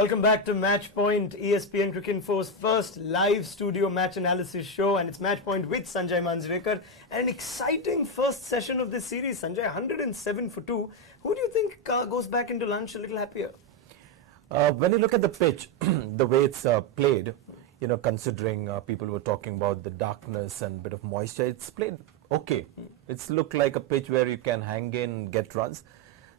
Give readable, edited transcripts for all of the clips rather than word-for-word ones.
Welcome back to Match Point, ESPNcricinfo's first live studio match analysis show, and it's Match Point with Sanjay Manjrekar. And an exciting first session of this series. Sanjay, 107 for 2. Who do you think goes back into lunch a little happier? When you look at the pitch, the way it's played, you know, considering people were talking about the darkness and bit of moisture, it's played okay. It's looked like a pitch where you can hang in, get runs.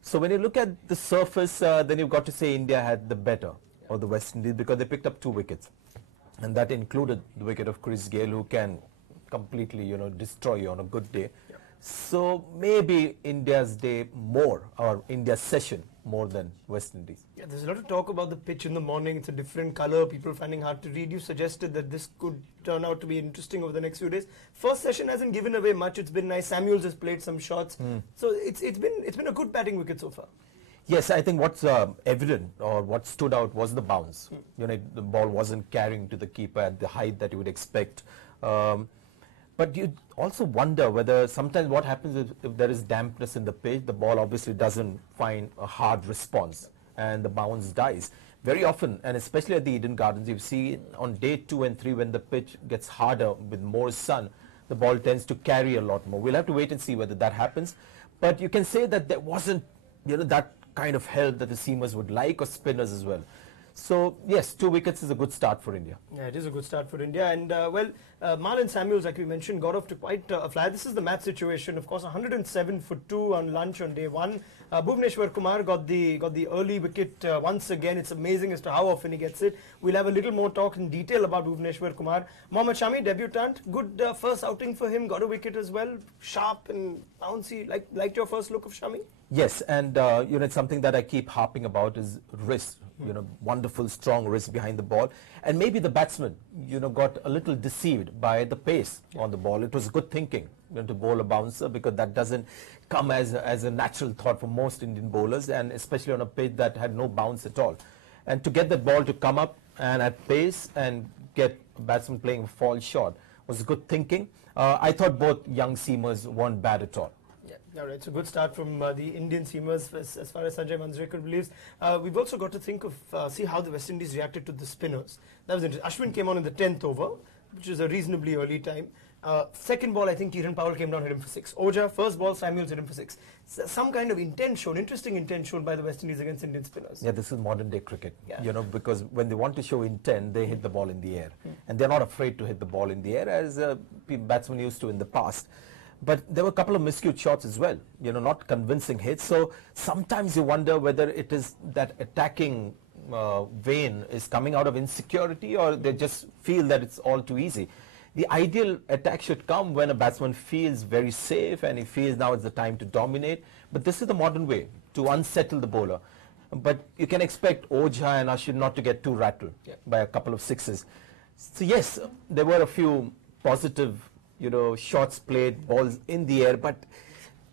So when you look at the surface, then you've got to say India had the better of the West Indies because they picked up 2 wickets. And that included the wicket of Chris Gayle, who can completely, you know, destroy you on a good day. Yeah. So maybe India's day more, or India's session more than West Indies. Yeah, there's a lot of talk about the pitch in the morning. It's a different color, people finding hard to read. You suggested that this could turn out to be interesting over the next few days. First session hasn't given away much. It's been nice. Samuels has played some shots. So it's been a good batting wicket so far. Yes, I think what's evident or what stood out was the bounce. You know, the ball wasn't carrying to the keeper at the height that you would expect. But you also wonder whether sometimes what happens if there is dampness in the pitch, the ball obviously doesn't find a hard response and the bounce dies. Very often, and especially at the Eden Gardens, you see on day 2 and 3 when the pitch gets harder with more sun, the ball tends to carry a lot more. We'll have to wait and see whether that happens. But you can say that there wasn't, you know, that kind of help that the seamers would like, or spinners as well. So, yes, 2 wickets is a good start for India. Yeah, it is a good start for India. And, Marlon Samuels, like we mentioned, got off to quite a flyer. This is the match situation. Of course, 107 for 2 on lunch on day 1. Bhuvneshwar Kumar got the early wicket once again. It's amazing as to how often he gets it. We'll have a little more talk in detail about Bhuvneshwar Kumar. Mohammad Shami, debutant. Good first outing for him. Got a wicket as well. Sharp and bouncy. Liked your first look of Shami? Yes, and you know, it's something that I keep harping about is wrist. You know, wonderful, strong wrist behind the ball. And maybe the batsman, you know, got a little deceived by the pace on the ball. It was good thinking, you know, to bowl a bouncer, because that doesn't come as a natural thought for most Indian bowlers, and especially on a pitch that had no bounce at all. And to get the ball to come up and at pace and get a batsman playing a fall shot was good thinking. I thought both young seamers weren't bad at all. All right, so good start from the Indian seamers as far as Sanjay Manjrekar believes. We've also got to think of, see how the West Indies reacted to the spinners. That was interesting. Ashwin came on in the 10th over, which is a reasonably early time. Second ball, I think Kieran Powell came down, hit him for 6. Oja, first ball, Samuels hit him for 6. Some kind of intent shown, interesting intent shown by the West Indies against Indian spinners. Yeah, this is modern day cricket, you know, because when they want to show intent, they hit the ball in the air. And they're not afraid to hit the ball in the air, as batsmen used to in the past. But there were a couple of miscued shots as well, you know, not convincing hits. So sometimes you wonder whether it is that attacking vein is coming out of insecurity, or they just feel that it's all too easy. The ideal attack should come when a batsman feels very safe and he feels now is the time to dominate. But this is the modern way to unsettle the bowler. But you can expect Oja and Ashwin not to get too rattled by a couple of sixes. So yes, there were a few positive, you know, shots played, balls in the air, but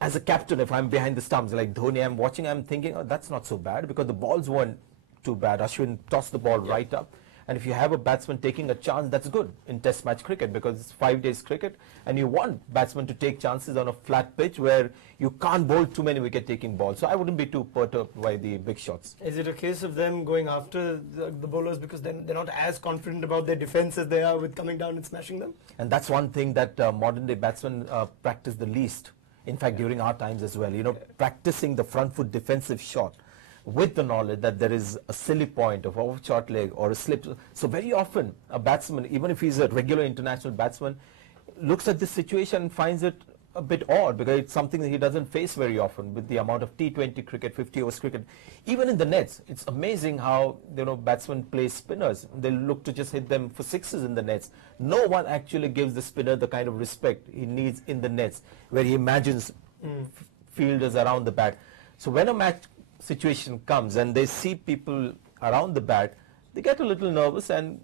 as a captain, if I'm behind the stumps like Dhoni, I'm watching, I'm thinking, oh, that's not so bad, because the balls weren't too bad. Ashwin tossed the ball right up, and if you have a batsman taking a chance, that's good in test match cricket, because it's 5 days cricket, and you want batsmen to take chances on a flat pitch where you can't bowl too many wicket-taking balls. So I wouldn't be too perturbed by the big shots. Is it a case of them going after the bowlers because they're not as confident about their defense as they are with coming down and smashing them? And that's one thing that modern-day batsmen practice the least. In fact, during our times as well, you know, practicing the front foot defensive shot with the knowledge that there is a silly point of off short leg or a slip. So very often a batsman, even if he's a regular international batsman, looks at this situation and finds it a bit odd, because it's something that he doesn't face very often with the amount of T20 cricket, 50 overs cricket. Even in the nets, it's amazing how, you know, batsmen play spinners. They look to just hit them for sixes in the nets. No one actually gives the spinner the kind of respect he needs in the nets, where he imagines fielders around the bat. So when a match situation comes and they see people around the bat, they get a little nervous, and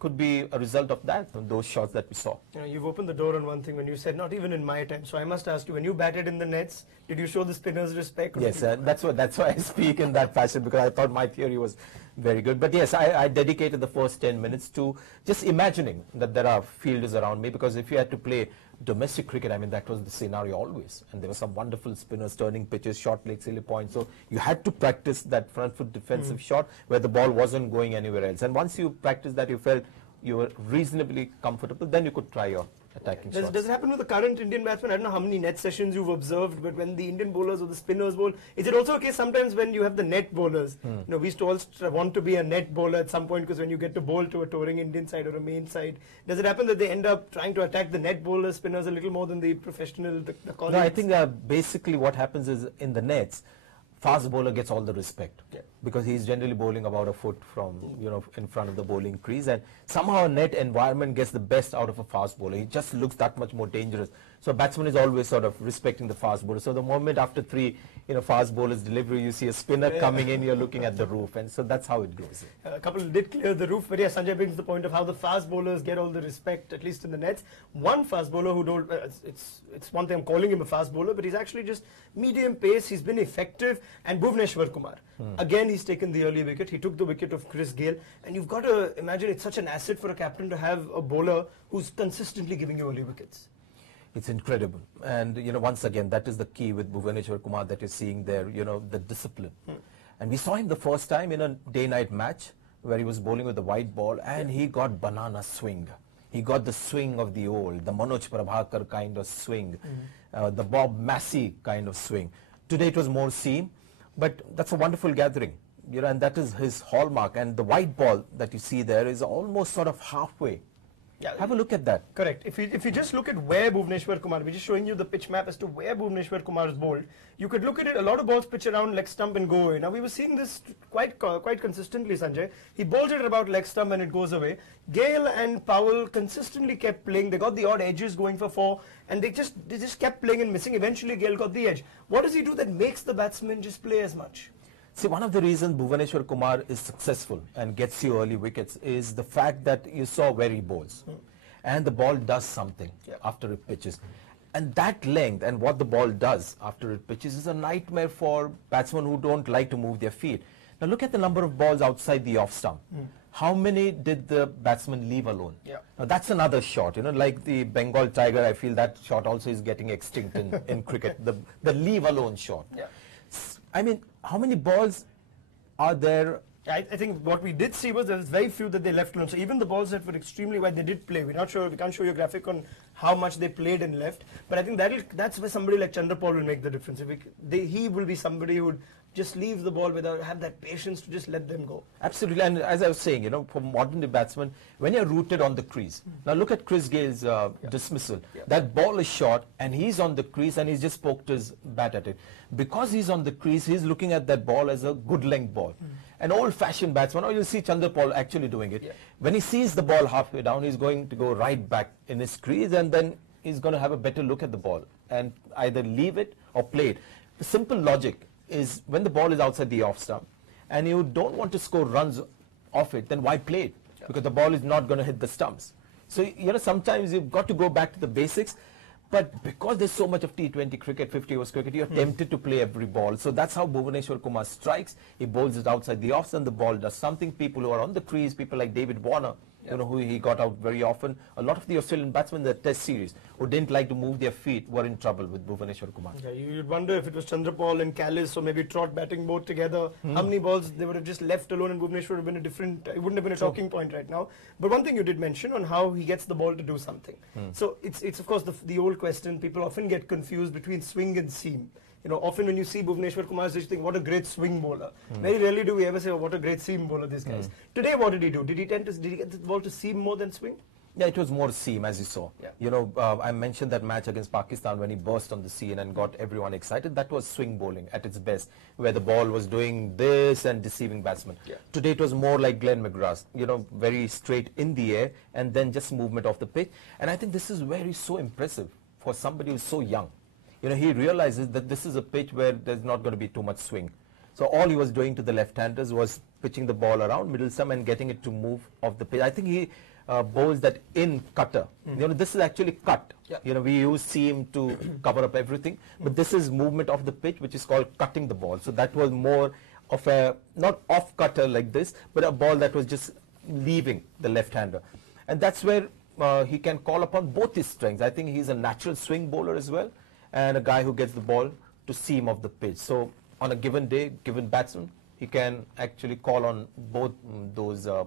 could be a result of that, those shots that we saw. You know, you've opened the door on one thing when you said not even in my time. So I must ask you, when you batted in the nets, did you show the spinners respect? Yes, that's why I speak in that fashion, because I thought my theory was very good. But yes, I dedicated the first 10 minutes to just imagining that there are fielders around me, because if you had to play domestic cricket, I mean, that was the scenario always. And there were some wonderful spinners, turning pitches, short leg, silly points. So you had to practice that front foot defensive shot where the ball wasn't going anywhere else. And once you practiced that, you felt you were reasonably comfortable, then you could try your attacking shots. Does it happen with the current Indian batsmen? I don't know how many net sessions you've observed, but when the Indian bowlers or the spinners bowl, is it also a case sometimes when you have the net bowlers? You know, we used to all want to be a net bowler at some point, because when you get to bowl to a touring Indian side or a main side, does it happen that they end up trying to attack the net bowlers, spinners a little more than the professional, the colleagues? No, I think basically what happens is in the nets, fast bowler gets all the respect because he's generally bowling about a foot from, you know, in front of the bowling crease, and somehow a net environment gets the best out of a fast bowler. He just looks that much more dangerous. So a batsman is always sort of respecting the fast bowler. So the moment after 3, you know, fast bowlers delivery, you see a spinner coming in, you're looking at the roof, and so that's how it goes. A couple did clear the roof, but yeah, Sanjay brings the point of how the fast bowlers get all the respect, at least in the nets. One fast bowler who don't, it's one thing I'm calling him a fast bowler, but he's actually just medium pace. He's been effective, and Bhuvneshwar Kumar. Again, he's taken the early wicket. He took the wicket of Chris Gayle, and you've got to imagine it's such an asset for a captain to have a bowler who's consistently giving you early wickets. It's incredible. And, you know, once again, that is the key with Bhuvneshwar Kumar that you're seeing there, you know, the discipline. And we saw him the first time in a day-night match where he was bowling with the white ball, and he got banana swing. He got the swing of the old, the Manoj Prabhakar kind of swing, the Bob Massey kind of swing. Today it was more seam, but that's a wonderful gathering, you know, and that is his hallmark. And the white ball that you see there is almost sort of halfway. Yeah, have a look at that. Correct. If you just look at where Bhuvneshwar Kumar, we're just showing you the pitch map as to where Bhuvneshwar Kumar is bowled. You could look at it, a lot of balls pitch around leg stump and go away. Now we were seeing this quite consistently, Sanjay. He bowls it at about leg stump and it goes away. Gayle and Powell consistently kept playing. They got the odd edges going for 4, and they just kept playing and missing. Eventually Gayle got the edge. What does he do that makes the batsman just play as much? See, one of the reasons Bhuvneshwar Kumar is successful and gets you early wickets is the fact that you saw where he bowls. And the ball does something after it pitches. And that length and what the ball does after it pitches is a nightmare for batsmen who don't like to move their feet. Now look at the number of balls outside the off stump. How many did the batsman leave alone? Now that's another shot, you know, like the Bengal Tiger. I feel that shot also is getting extinct in cricket, the leave alone shot. I mean, how many balls are there? I think what we did see was there was very few that they left alone. So even the balls that were extremely wide, they did play. We're not sure, we can't show you a graphic on how much they played and left. But I think that's where somebody like Chandrapal will make the difference. He will be somebody who would just leave the ball without have that patience to just let them go. Absolutely. And as I was saying, you know, for modern day batsmen, when you're rooted on the crease. Now look at Chris Gayle's dismissal. That ball is short and he's on the crease and he's just poked his bat at it. Because he's on the crease, he's looking at that ball as a good length ball. An old-fashioned batsman, or you'll see Chandrapal actually doing it. When he sees the ball halfway down, he's going to go right back in his crease, and then he's going to have a better look at the ball and either leave it or play it. The simple logic is when the ball is outside the off stump and you don't want to score runs off it, then why play it? Because the ball is not going to hit the stumps. So, you know, sometimes you've got to go back to the basics. But because there's so much of T20 cricket, 50 overs cricket, you're tempted to play every ball. So that's how Bhuvneshwar Kumar strikes. He bowls it outside the offs and the ball does something. People who are on the crease, people like David Warner, you know, who he got out very often. A lot of the Australian batsmen in the Test series who didn't like to move their feet were in trouble with Bhuvneshwar Kumar. Yeah, you'd wonder if it was Chandrapal and Callis or maybe Trott batting both together, how many balls they would have just left alone, and Bhuvneshwar would have been a different, it wouldn't have been a talking point right now. But one thing you did mention on how he gets the ball to do something. So it's of course the old question. People often get confused between swing and seam. You know, often when you see Bhuvneshwar Kumar, you think, what a great swing bowler. Very rarely do we ever say, oh, what a great seam bowler this guy is. Today, what did he do? Did he get the ball to seam more than swing? Yeah, it was more seam, as you saw. You know, I mentioned that match against Pakistan when he burst on the scene and got everyone excited. That was swing bowling at its best, where the ball was doing this and deceiving batsmen. Today, it was more like Glenn McGrath, you know, very straight in the air and then just movement off the pitch. And I think this is where he's so impressive for somebody who's so young. You know, he realizes that this is a pitch where there's not going to be too much swing. So all he was doing to the left-handers was pitching the ball around middle stump and getting it to move off the pitch. I think he bowls that in cutter. You know, this is actually cut. You know, we use seam to cover up everything, but this is movement of the pitch, which is called cutting the ball. So that was more of a, not off cutter like this, but a ball that was just leaving the left-hander. And that's where he can call upon both his strengths. I think he's a natural swing bowler as well, and a guy who gets the ball to seam of the pitch. So on a given day, given batsman, he can actually call on both those the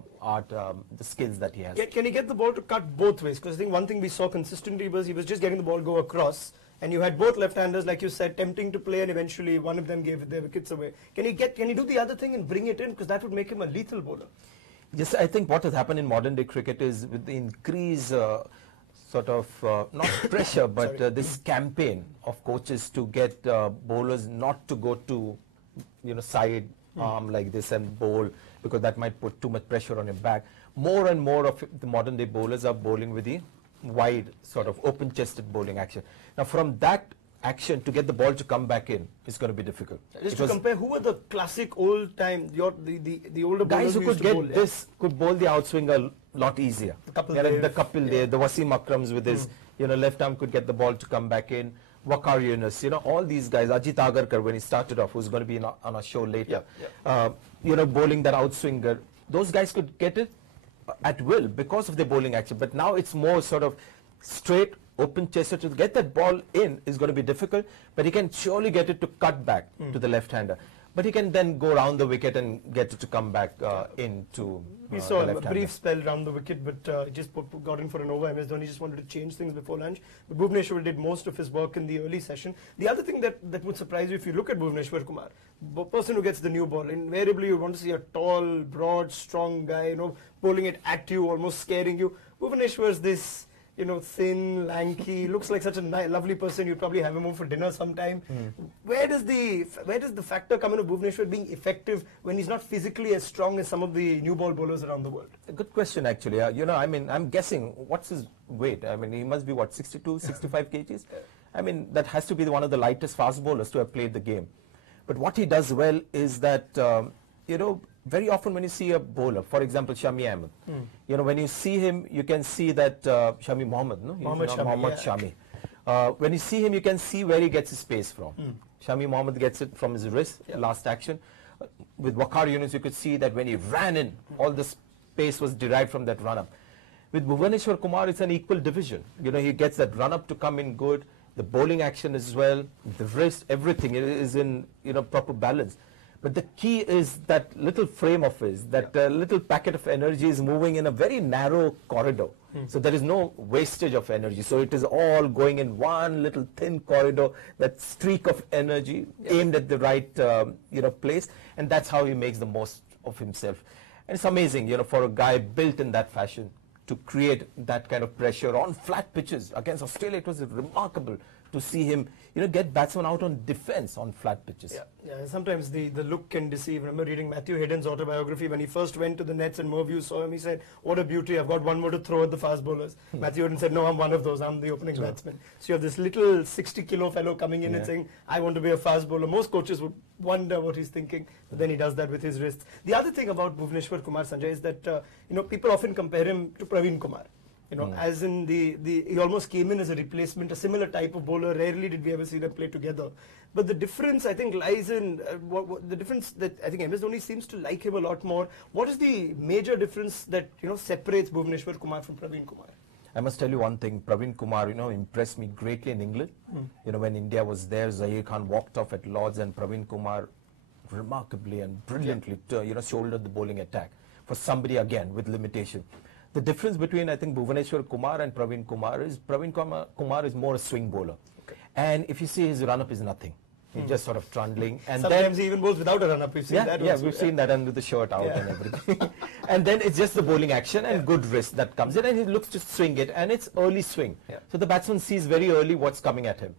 skills that he has. Can he get the ball to cut both ways? Because I think one thing we saw consistently was he was just getting the ball go across, and you had both left-handers, like you said, tempting to play, and eventually one of them gave their wickets away. Can he do the other thing and bring it in? Because that would make him a lethal bowler. Yes, I think what has happened in modern day cricket is with the increase sort of not pressure, but this campaign of coaches to get bowlers not to go to side arm like this and bowl, because that might put too much pressure on your back. More and more of the modern day bowlers are bowling with the wide sort of open chested bowling action. Now from that action to get the ball to come back in is going to be difficult. Just to compare, who were the classic old time, the older guys bowlers who could get this, could bowl the outswing a lot easier. The Kapil Dev, the Wasim Akrams with his left arm could get the ball to come back in. Waqar Yunus, all these guys, Ajit Agarkar when he started off, who's going to be on a show later, bowling that outswinger, those guys could get it at will because of their bowling action. But now it's more sort of straight, open chested. To get that ball in is going to be difficult, but he can surely get it to cut back to the left-hander. But he can then go round the wicket and get it to come back into We saw a brief spell round the wicket, but he just got in for an over. MS Dhoni just wanted to change things before lunch. But Bhuvneshwar did most of his work in the early session. The other thing that would surprise you if you look at Bhuvneshwar Kumar, the person who gets the new ball, invariably you want to see a tall, broad, strong guy, bowling it at you, almost scaring you. Bhuvneshwar is this thin, lanky, looks like such a lovely person. You'd probably have him home for dinner sometime. Where does the factor come in of Bhuvneshwar being effective when he's not physically as strong as some of the new ball bowlers around the world? A good question, actually. I'm guessing, what's his weight? I mean, he must be, 62, 65 kgs? I mean, that has to be one of the lightest fast bowlers to have played the game. But what he does well is that, very often when you see a bowler, for example, Shami Ahmed, when you see him, you can see that Shami Mohammed, no? Mohammed Shami. When you see him, you can see where he gets his pace from. Shami Mohammed gets it from his wrist, last action. With Waqar Yunus, you could see that when he ran in, all the pace was derived from that run-up. With Bhuvneshwar Kumar, it's an equal division. He gets that run-up to come in good, the bowling action as well, the wrist, everything is in proper balance. But the key is that little frame of his, that little packet of energy is moving in a very narrow corridor. So there is no wastage of energy. So it is all going in one little thin corridor, that streak of energy aimed at the right place. And that's how he makes the most of himself. And it's amazing, for a guy built in that fashion to create that kind of pressure on flat pitches. Against Australia, it was remarkable to see him, get batsmen out on defense on flat pitches. Yeah. Sometimes the look can deceive. I remember reading Matthew Hayden's autobiography. When he first went to the nets and Merview saw him, he said, "What a beauty! I've got one more to throw at the fast bowlers." Matthew Hayden said, "No, I'm one of those. I'm the opening batsman." So you have this little 60-kilo fellow coming in and saying, "I want to be a fast bowler." Most coaches would wonder what he's thinking, but then he does that with his wrists. The other thing about Bhuvneshwar Kumar, Sanjay, is that people often compare him to Praveen Kumar. As in he almost came in as a replacement, a similar type of bowler. Rarely did we ever see them play together. But the difference, I think, lies in the difference that I think MS Dhoni seems to like him a lot more. What is the major difference that separates Bhuvneshwar Kumar from Praveen Kumar? I must tell you one thing. Praveen Kumar, impressed me greatly in England. When India was there, Zaheer Khan walked off at Lords, and Praveen Kumar remarkably and brilliantly, shouldered the bowling attack for somebody again with limitation. The difference between, I think, Bhuvneshwar Kumar and Praveen Kumar is Kumar is more a swing bowler. And if you see, his run-up is nothing. He's just sort of trundling. And sometimes he even bowls without a run-up. We've seen that. Yeah, we've seen that, and with the shirt out and everything. And then it's just the bowling action and good wrist that comes in, and he looks to swing it, and it's early swing. So the batsman sees very early what's coming at him.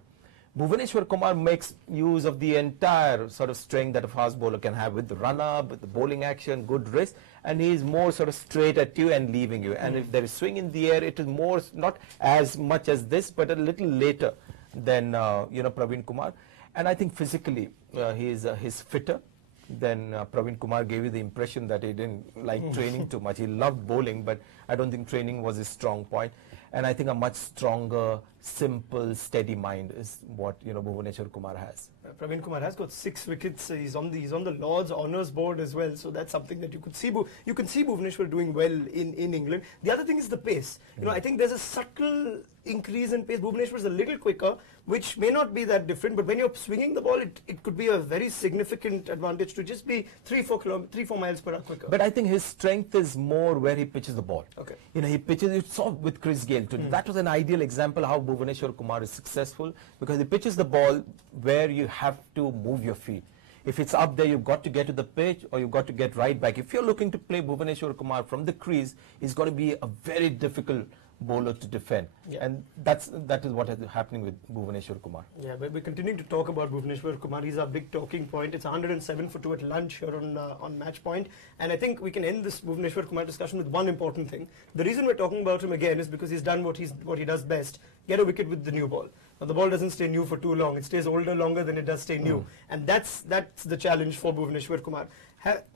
Bhuvneshwar Kumar makes use of the entire sort of strength that a fast bowler can have with the run-up, with the bowling action, good wrist, and he is more sort of straight at you and leaving you. And if there is swing in the air, it is more, not as much as this, but a little later than, Praveen Kumar. And I think physically, he's fitter. Then Praveen Kumar gave you the impression that he didn't like training too much. He loved bowling, but I don't think training was his strong point. And I think a much stronger, simple, steady mind is what Bhuvaneshwar Kumar has. Praveen Kumar has got 6 wickets. He's on the Lord's honours board as well. So that's something that you could see. You can see Bhuvaneshwar doing well in England. The other thing is the pace. I think there's a subtle increase in pace. Bhuvaneshwar is a little quicker, which may not be that different. But when you're swinging the ball, it could be a very significant advantage to just be 3-4 miles per hour quicker. But I think his strength is more where he pitches the ball. Okay. He pitches. You saw with Chris Gayle today. That was an ideal example how Bhuvaneshwar Kumar is successful, because he pitches the ball where you have to move your feet. If it's up there, you've got to get to the pitch, or you've got to get right back. If you're looking to play Bhuvaneshwar Kumar from the crease, it's going to be a very difficult bowler to defend. Yeah. And that is what is happening with Bhuvaneshwar Kumar. Yeah, but we're continuing to talk about Bhuvaneshwar Kumar. He's our big talking point. It's 107 for 2 at lunch here on Match Point. And I think we can end this Bhuvaneshwar Kumar discussion with one important thing. The reason we're talking about him again is because he's done what he does best: get a wicket with the new ball. Now, the ball doesn't stay new for too long. It stays older longer than it does stay new. And that's the challenge for Bhuvaneshwar Kumar.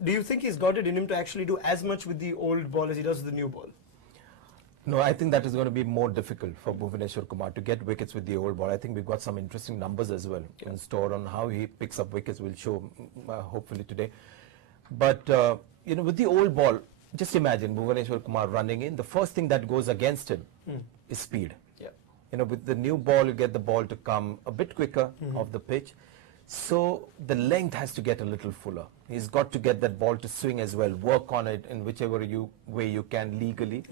Do you think he's got it in him to actually do as much with the old ball as he does with the new ball? No, I think that is going to be more difficult for Bhuvaneshwar Kumar to get wickets with the old ball. I think we've got some interesting numbers as well in store on how he picks up wickets. We'll show hopefully today. But, with the old ball, just imagine Bhuvaneshwar Kumar running in. The first thing that goes against him is speed. Yeah. With the new ball, you get the ball to come a bit quicker off the pitch. So the length has to get a little fuller. He's got to get that ball to swing as well. Work on it in whichever way you can legally.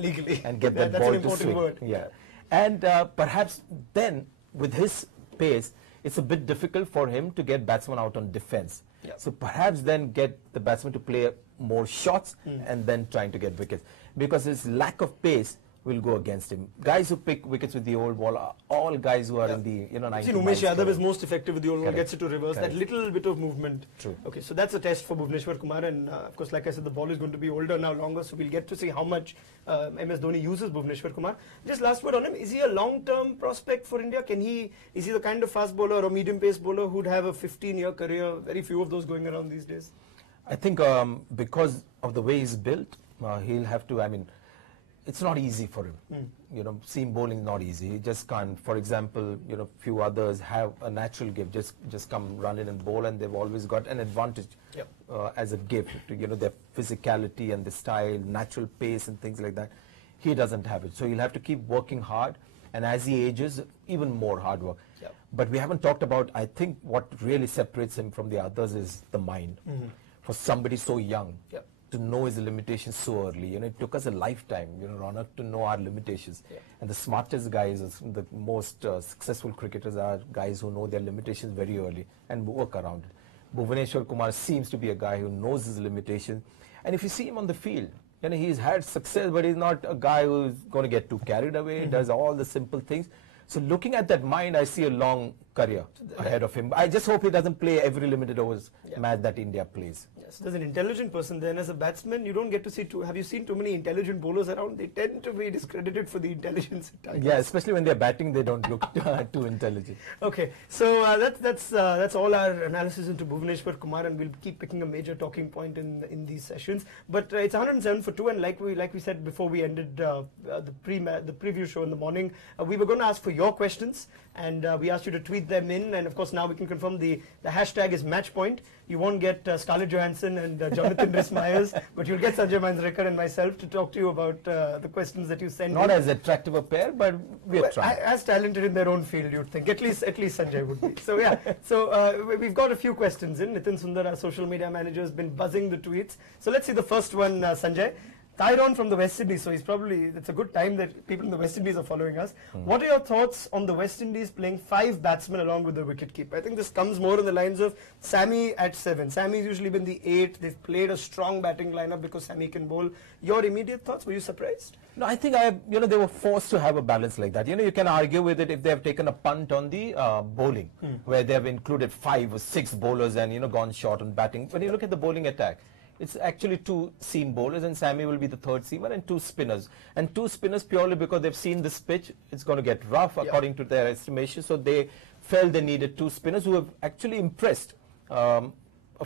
And get that ball to swing. Word. Yeah. And perhaps then, with his pace, it's a bit difficult for him to get batsmen out on defense. Yeah. So perhaps then get the batsman to play more shots and then trying to get wickets. Because his lack of pace will go against him. Guys who pick wickets with the old ball are all guys who are in the 90 Umesh Yadav is most effective with the old ball, gets it to reverse. Correct. That little bit of movement. True. Okay, so that's a test for Bhuvaneshwar Kumar, and of course, like I said, the ball is going to be older now, longer, so we'll get to see how much MS Dhoni uses Bhuvaneshwar Kumar. Just last word on him: is he a long-term prospect for India? Is he the kind of fast bowler or medium-pace bowler who'd have a 15-year career? Very few of those going around these days. I think because of the way he's built, he'll have to. It's not easy for him. Seam bowling is not easy. He just can't. For example, few others have a natural gift. Just come run in and bowl, and they've always got an advantage as a gift to their physicality and the style, natural pace and things like that. He doesn't have it. So he'll have to keep working hard, and as he ages, even more hard work. Yep. But we haven't talked about, I think, what really separates him from the others is the mind. For somebody so young. Yep. To know his limitations so early. It took us a lifetime, Raunak, to know our limitations. Yeah. And the smartest guys, the most successful cricketers are guys who know their limitations very early and work around it. Bhuvaneshwar Kumar seems to be a guy who knows his limitations. And if you see him on the field, he's had success, but he's not a guy who's going to get too carried away, does all the simple things. So looking at that mind, I see a long career ahead of him. I just hope he doesn't play every limited overs match that India plays. Yes, there's an intelligent person then. As a batsman, you don't get to see have you seen too many intelligent bowlers around? They tend to be discredited for the intelligence at times. Yeah, especially when they're batting, they don't look too intelligent. Okay, so that's all our analysis into Bhuvaneshwar Kumar, and we'll keep picking a major talking point in these sessions. But it's 107 for 2, and like we said before we ended the preview show in the morning, we were going to ask for your questions, and we asked you to tweet them in, and of course now we can confirm the hashtag is matchpoint. You won't get Scarlett Johansson and Jonathan Rhys-Myers, but you'll get Sanjay Manjrekar and myself to talk to you about the questions that you send. Not as attractive a pair, but we're trying. As talented in their own field, you'd think. At least Sanjay would be. So yeah, so we've got a few questions in. Nitin Sundar, our social media manager, has been buzzing the tweets. So let's see the first one, Sanjay. Tyrone from the West Indies, so it's a good time that people in the West Indies are following us. What are your thoughts on the West Indies playing 5 batsmen along with the wicketkeeper? I think this comes more in the lines of Sammy at 7. Sammy's usually been the 8. They've played a strong batting lineup because Sammy can bowl. Your immediate thoughts? Were you surprised? No, I think they were forced to have a balance like that. You can argue with it if they have taken a punt on the bowling, where they have included 5 or 6 bowlers and gone short on batting. When you look at the bowling attack, it's actually 2 seam bowlers, and Sammy will be the 3rd seamer, and 2 spinners. And 2 spinners purely because they've seen this pitch, it's going to get rough according to their estimation. So they felt they needed 2 spinners who have actually impressed a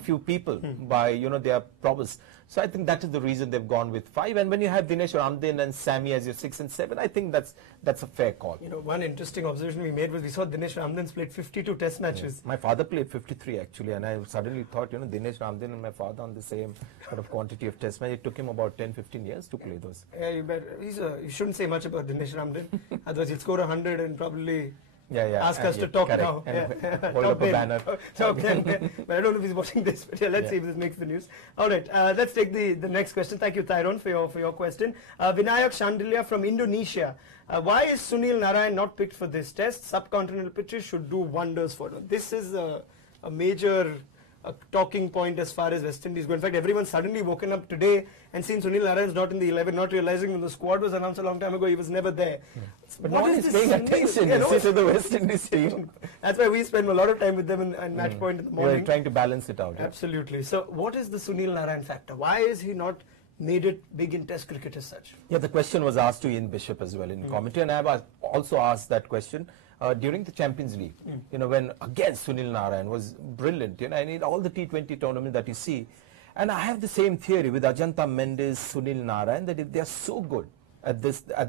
few people by their prowess. So I think that is the reason they've gone with 5. And when you have Dinesh Ramdin and Sammy as your 6 and 7, I think that's a fair call. You know, one interesting observation we made was we saw Dinesh Ramdin's played 52 test matches. My father played 53 actually, and I suddenly thought, you know, Dinesh Ramdin and my father on the same sort of quantity of test matches. It took him about 10-15 years to play those. Yeah, you bet. You shouldn't say much about Dinesh Ramdin, otherwise he'll score 100 and probably ask us to talk now. Hold up a banner. But I don't know if he's watching this, but let's see if this makes the news. All right, let's take the next question. Thank you, Tyrone, for your question. Vinayak Shandilia from Indonesia. Why is Sunil Narayan not picked for this test? Subcontinental pitches should do wonders for them. This is a major talking point as far as West Indies go. In fact, everyone's suddenly woken up today and seen Sunil Narayan's not in the 11, not realizing when the squad was announced a long time ago, he was never there. But no one is paying attention to the West Indies team. That's why we spend a lot of time with them in match point in the morning. We're trying to balance it out. Absolutely. So what is the Sunil Narayan factor? Why is he not made it big in Test cricket as such? Yeah, the question was asked to Ian Bishop as well in commentary, and I have also asked that question during the Champions League. You know, when again Sunil Narayan was brilliant. You know, I need all the T20 tournaments that you see, and I have the same theory with Ajanta Mendes, Sunil Narayan, that they are so good at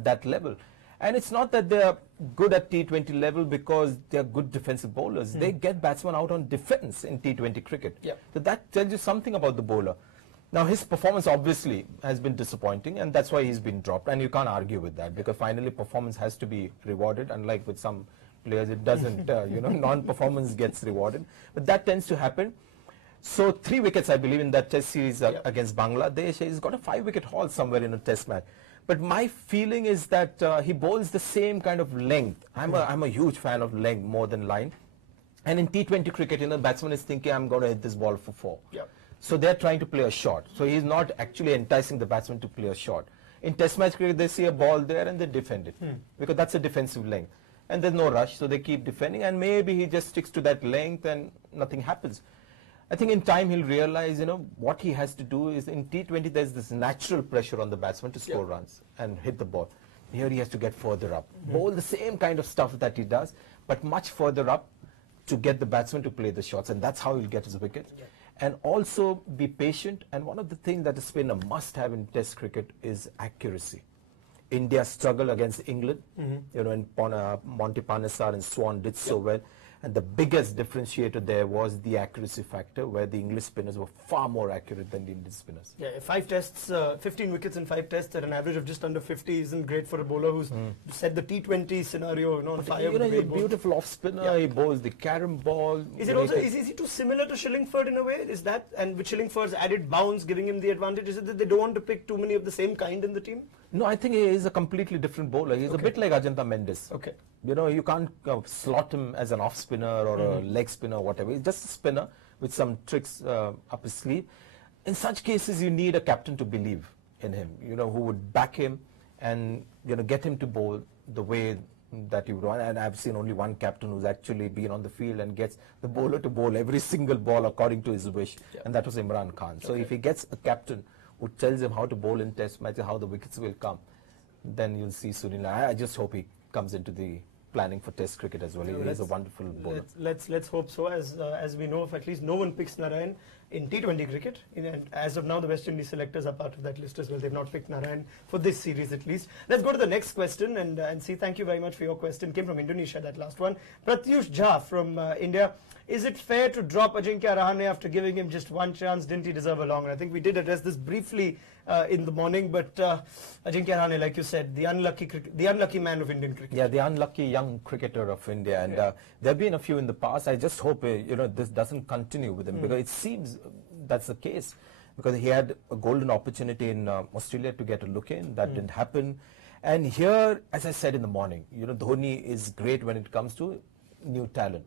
that level. And it's not that they are good at T20 level because they are good defensive bowlers. They get batsmen out on defense in T20 cricket. So that tells you something about the bowler. Now, his performance obviously has been disappointing, and that's why he's been dropped. And you can't argue with that, because finally performance has to be rewarded. Unlike with some players, it doesn't, you know, non-performance gets rewarded. But that tends to happen. So 3 wickets, I believe, in that test series against Bangladesh. He's got a 5-wicket haul somewhere in a test match. But my feeling is that he bowls the same kind of length. I'm a huge fan of length more than line. And in T20 cricket, you know, the batsman is thinking, I'm going to hit this ball for 4. So they're trying to play a shot. So he's not actually enticing the batsman to play a shot. In Test match cricket, they see a ball there and they defend it because that's a defensive length. And there's no rush, so they keep defending. And maybe he just sticks to that length and nothing happens. I think in time he'll realize, you know, what he has to do is in T20 there's this natural pressure on the batsman to score runs and hit the ball. Here he has to get further up. Bowl the same kind of stuff that he does, but much further up to get the batsman to play the shots. And that's how he'll get his wicket. And also be patient. And one of the things that a spinner must have in Test cricket is accuracy. India struggled against England, you know, and Monty Panesar and Swan did so well. And the biggest differentiator there was the accuracy factor, where the English spinners were far more accurate than the Indian spinners. Yeah, 5 tests, 15 wickets in 5 tests at an average of just under 50 isn't great for a bowler who's set the T20 scenario, you know, on fire. You know, he's a beautiful off spinner. He bowls the carom ball. Is it also is he too similar to Shillingford in a way? Is that, and with Shillingford's added bounce giving him the advantage, is it that they don't want to pick too many of the same kind in the team? No, I think he is a completely different bowler. He's a bit like Ajanta Mendes. You know, you can't slot him as an off spinner or a leg spinner or whatever. He's just a spinner with some tricks up his sleeve. In such cases, you need a captain to believe in him, you know, who would back him and, you know, get him to bowl the way that you would want. And I've seen only one captain who's actually been on the field and gets the bowler to bowl every single ball according to his wish. And that was Imran Khan. So if he gets a captain who tells him how to bowl in test matches, how the wickets will come, then you'll see Sunil. I just hope he comes into the planning for Test cricket as well. He's a wonderful bowler. Let's hope so. As we know, if at least no one picks Narayan in T20 cricket. As of now, the West Indies selectors are part of that list as well. They've not picked Narayan for this series at least. Let's go to the next question and see. Thank you very much for your question. Came from Indonesia, that last one. Pratyush Jha from India. Is it fair to drop Ajinkya Rahane after giving him just one chance? Didn't he deserve a long run? I think we did address this briefly in the morning, but Ajinkya Rahane, like you said, the unlucky man of Indian cricket. Yeah, the unlucky young cricketer of India, and there have been a few in the past. I just hope you know, this doesn't continue with him, because it seems that's the case. Because he had a golden opportunity in Australia to get a look in, that didn't happen. And here, as I said in the morning, you know, Dhoni is great when it comes to new talent.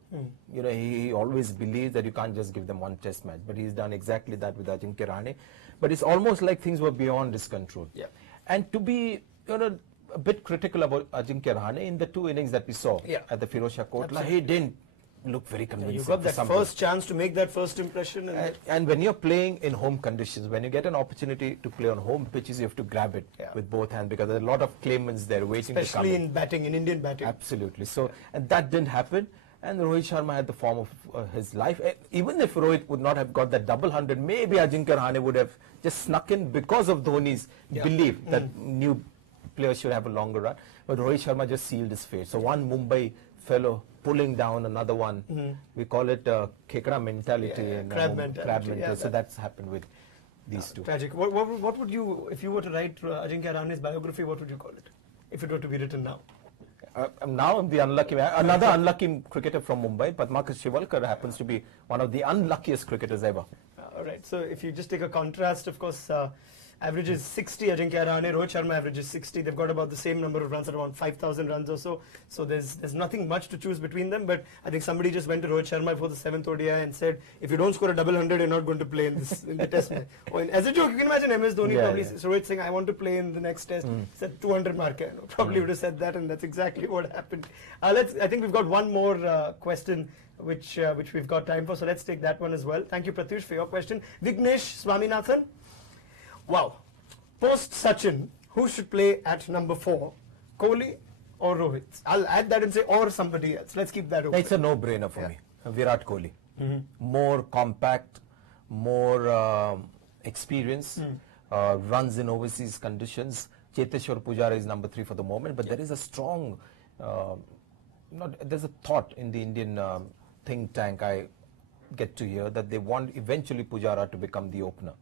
You know, he always believes that you can't just give them one test match, but he's done exactly that with Ajinkya Rahane. But it's almost like things were beyond his control. And to be, you know, a bit critical about Ajinkya Rahane, in the 2 innings that we saw at the Firozshah Kotla, he didn't look very convincing. You got that first chance to make that first impression. And when you're playing in home conditions, when you get an opportunity to play on home pitches, you have to grab it with both hands, because there are a lot of claimants there waiting to come in batting, in Indian batting. Absolutely. So, and that didn't happen. And Rohit Sharma had the form of his life. Even if Rohit would not have got that double hundred, maybe Ajinkya Rahane would have just snuck in because of Dhoni's belief that new players should have a longer run. But Rohit Sharma just sealed his fate. So one Mumbai fellow pulling down another one. We call it Khekra mentality and crab mentality. Yeah, so that's happened with these two. Tragic. What would you, if you were to write Ajinkya Rahane's biography, what would you call it? If it were to be written now? Now I'm the unlucky man. Another unlucky cricketer from Mumbai, Padmakar Shivalkar, happens to be one of the unluckiest cricketers ever. All right. So if you just take a contrast, of course, average is 60, Ajinkya Rahane. Rohit Sharma averages 60. They've got about the same number of runs, at around 5,000 runs or so. So there's nothing much to choose between them. But I think somebody just went to Rohit Sharma before the 7th ODI and said, if you don't score a double hundred, you're not going to play in the test match. As a joke, you can imagine MS Dhoni probably Rohit saying, I want to play in the next test. Said 200 mark. Probably would have said that, and that's exactly what happened. I think we've got one more question which we've got time for. So let's take that one as well. Thank you, Pratyush, for your question. Vignesh Swaminathan. Wow. Post Sachin, who should play at number 4? Kohli or Rohit? I'll add that and say or somebody else. Let's keep that open. It's a no-brainer for me. Virat Kohli. More compact, more experience, runs in overseas conditions. Cheteshwar Pujara is number 3 for the moment, but there is a strong, there's a thought in the Indian think tank, I get to hear, that they want eventually Pujara to become the opener.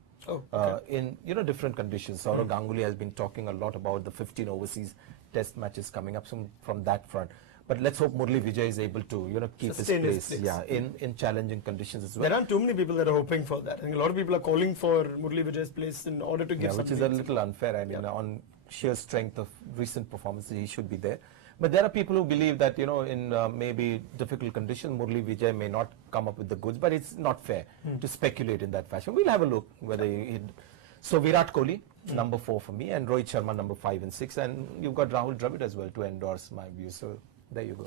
In different conditions. Saurav Ganguly has been talking a lot about the 15 overseas test matches coming up from that front. But let's hope Murli Vijay is able to keep his place. Yeah, in challenging conditions as well. There aren't too many people that are hoping for that. I think a lot of people are calling for Murli Vijay's place in order to give which is a little unfair. I mean, on sheer strength of recent performances, he should be there. But there are people who believe that, in maybe difficult conditions, Murli Vijay may not come up with the goods, but it's not fair to speculate in that fashion. We'll have a look whether So Virat Kohli, number 4 for me, and Rohit Sharma, number 5 and 6, and you've got Rahul Dravid as well to endorse my views. So there you go.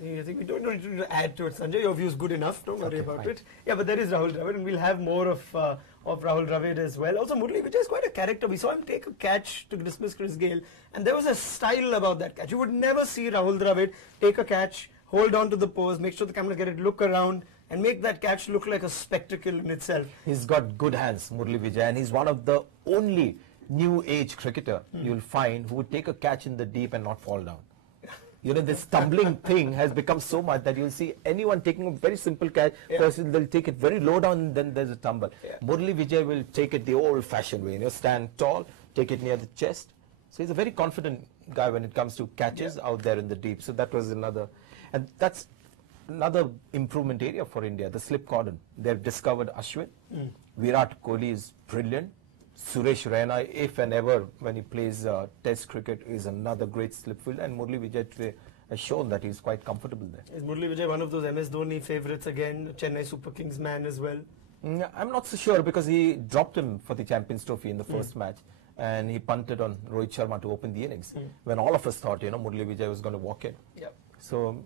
I think we don't need to add to it, Sanjay. Your view is good enough. Don't worry about it. Yeah, but there is Rahul Dravid, and we'll have more of Rahul Dravid as well. Also, Murli Vijay is quite a character. We saw him take a catch to dismiss Chris Gayle, and there was a style about that catch. You would never see Rahul Dravid take a catch, hold on to the pose, make sure the cameras get it, look around, and make that catch look like a spectacle in itself. He's got good hands, Murli Vijay, and he's one of the only new age cricketer you'll find who would take a catch in the deep and not fall down. This tumbling thing has become so much that you'll see anyone taking a very simple catch, first they'll take it very low down, then there's a tumble. Murli Vijay will take it the old-fashioned way, stand tall, take it near the chest. So he's a very confident guy when it comes to catches out there in the deep. So that was and that's another improvement area for India, the slip cordon. They've discovered Ashwin. Virat Kohli is brilliant. Suresh Raina, if and ever when he plays test cricket, is another great slip field, and Murli Vijay today has shown that he's quite comfortable there. Is Murli Vijay one of those MS Dhoni favourites again, Chennai Super Kings man as well? I'm not so sure, because he dropped him for the Champions Trophy in the first match, and he punted on Rohit Sharma to open the innings, when all of us thought, Murli Vijay was going to walk in. So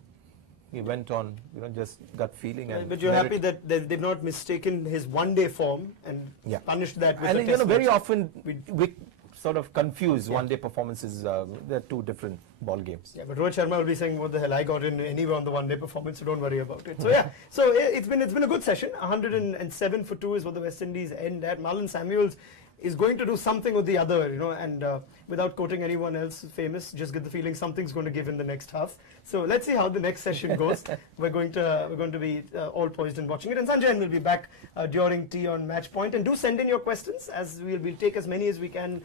he went on, just gut feeling. But you're happy that they've not mistaken his one-day form and punished that with a test very match. Often we sort of confuse one-day performances. They're two different ball games. Yeah, but Rohit Sharma will be saying, what the hell, I got in anyway on the one-day performance, so don't worry about it. So so it's been a good session. 107 for 2 is what the West Indies end at. Marlon Samuels is going to do something or the other, and without quoting anyone else famous, just get the feeling something's going to give in the next half. So let's see how the next session goes. We're going to be all poised and watching it. And Sanjay will be back during tea on Match Point. And do send in your questions, as we'll take as many as we can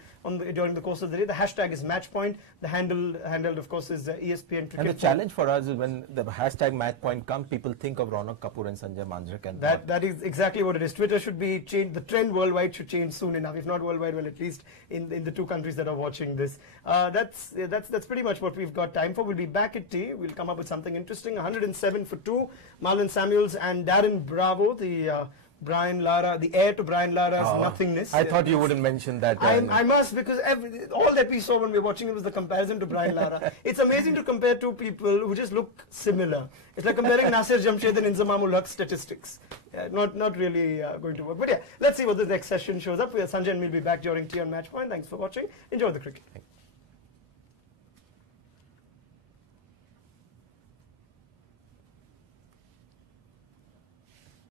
during the course of the day. The hashtag is MatchPoint. The handle of course is ESPN Cricinfo. And the challenge for us is when the hashtag MatchPoint comes, people think of Raunak, Kapoor and Sanjay Manjrekar. That is exactly what it is. Twitter should be changed. The trend worldwide should change soon enough. If not worldwide, well, at least in the 2 countries that are watching this. That's pretty much what we've got time for. We'll be back at tea. We'll come up with something interesting. 107 for 2. Marlon Samuels and Darren Bravo, the Brian Lara, the heir to Brian Lara's nothingness. I thought you wouldn't mention that. I must, because all that we saw when we were watching it was the comparison to Brian Lara. It's amazing to compare 2 people who just look similar. It's like comparing Nasir Jamshed and Inzamam ul Haq statistics. Not really going to work. But let's see what the next session shows up. Sanjay and we'll be back during tea on Match Point. Thanks for watching. Enjoy the cricket.